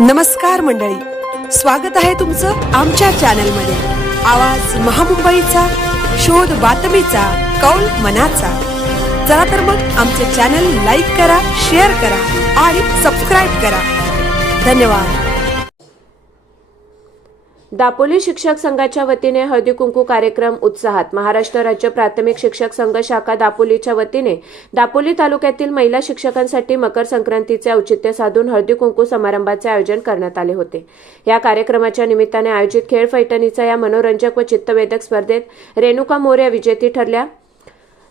नमस्कार मंडळी, स्वागत आहे तुमचं आमच्या चॅनलमध्ये। आवाज महामुंबईचा, शोध बातमीचा, कौल मनाचा। चला तर मग आमचे चॅनल लाईक करा, शेअर करा आणि सबस्क्राइब करा। धन्यवाद। दापोली शिक्षक संघाच्या वतीने हळदी कुंकू कार्यक्रम उत्साहात। महाराष्ट्र राज्य प्राथमिक शिक्षक संघ शाखा दापोलीच्या वतीने दापोली तालुक्यातील महिला शिक्षकांसाठी मकर संक्रांतीचे औचित्य साधून हळदी कुंकू समारंभाचे आयोजन करण्यात आले होते। या कार्यक्रमाच्या निमित्ताने आयोजित खेळ पैठणीचा या मनोरंजक व चित्तवेधक स्पर्धेत रेणुका मोरे विजेती ठरल्या।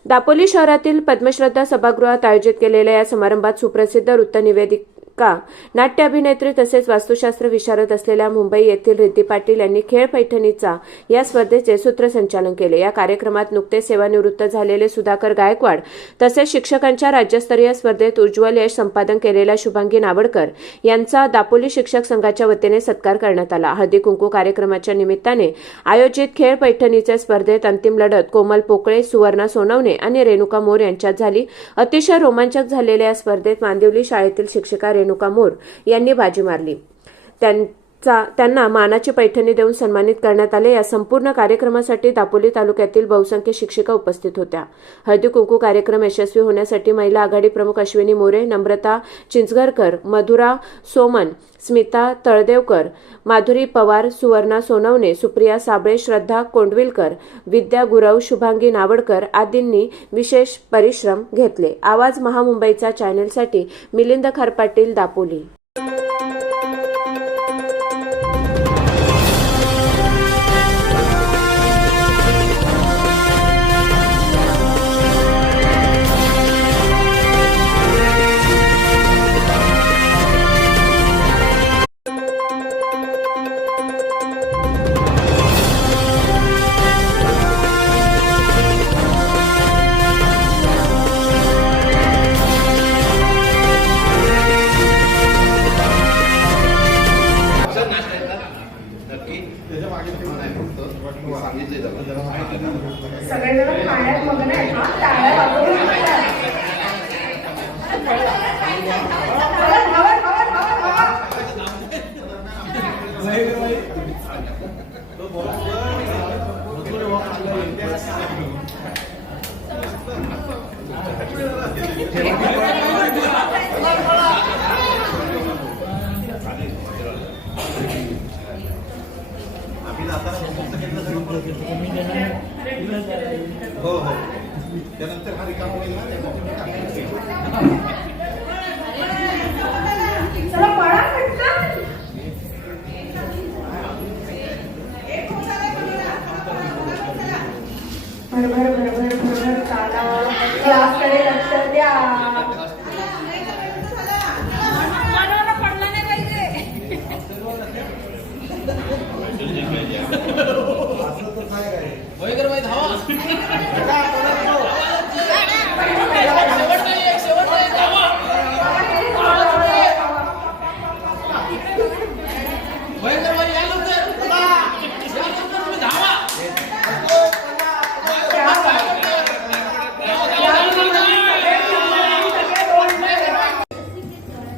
दापोली शहरातील पद्मश्रद्धा सभागृहात आयोजित केलेल्या या समारंभात सुप्रसिद्ध वृत्तनिवेदिका, नाट्य अभिनेत्री तसेच वास्तुशास्त्र विशारद असलेल्या मुंबई येथील रिद्धी पाटील यांनी खेळ पैठणीचा या स्पर्धेचे सूत्रसंचालन केले। या कार्यक्रमात नुकतेच सेवानिवृत्त झालेले सुधाकर गायकवाड तसेच शिक्षकांच्या राज्यस्तरीय स्पर्धेत उज्ज्वल यश संपादन केलेल्या शुभांगी नावडकर यांचा दापोली शिक्षक संघाच्या वतीने सत्कार करण्यात आला। हळदी कुंकू कार्यक्रमाच्या निमित्ताने आयोजित खेळ पैठणीच्या स्पर्धेत अंतिम लढत कोमल पोकळे, सुवर्णा सोनवणे आणि रेणुका मोर यांच्यात झाली। अतिशय रोमांचक झालेल्या या स्पर्धेत मांदिवली शाळेतील शिक्षिका रेणुका मोर यांनी बाजी मारली। त्यांना मानाची पैठणी देऊन सन्मानित करण्यात आले। या संपूर्ण कार्यक्रमासाठी दापोली तालुक्यातील बहुसंख्य शिक्षिका उपस्थित होत्या। हळदी कुंकू कार्यक्रम यशस्वी होण्यासाठी महिला आघाडी प्रमुख अश्विनी मोरे, नम्रता चिंचघरकर, मधुरा सोमन, स्मिता तळदेवकर, माधुरी पवार, सुवर्णा सोनवणे, सुप्रिया साबळे, श्रद्धा कोंडविलकर, विद्या गुरव, शुभांगी नावडकर आदींनी विशेष परिश्रम घेतले। आवाज महामुंबईचा चॅनलसाठी मिलिंद खरपाटील, दापोली। सगळेजण पाण्यात मग्न आहेत ना, टाळ्या वाजवून हो हो त्यानंतर हा रिकाम होईल ना, चला पळा पटकन। भर चाला, क्लासकडे लक्ष द्या।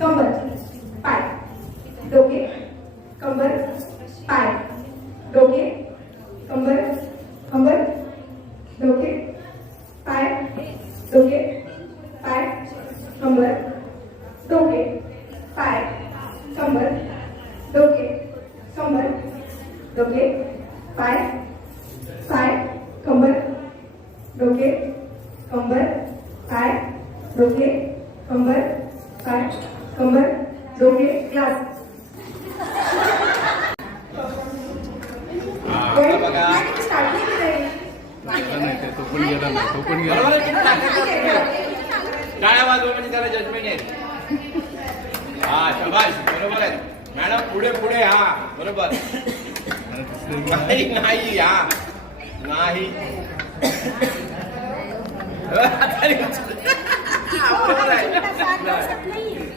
कंबर, पाय, डोके, कंबर, पाय, डोके, कंबर, कंबर, डोके, पाय, डोके, पाय, कंबर, डोके, पाय, कंबर, डोके, कंबर, डोके, पाय, पाय, कंबर, डोके, कंबर, पाय, डोके, कंबर, पाय, कंबर, डोके, क्लास। टाळ्या वाजवा म्हणजे त्याला जजमेंट आहे। हा शाबाश, बरोबर आहे मॅडम, पुढे पुढे, हा बरोबर। नाही नाही, हा नाही बरोबर आहे।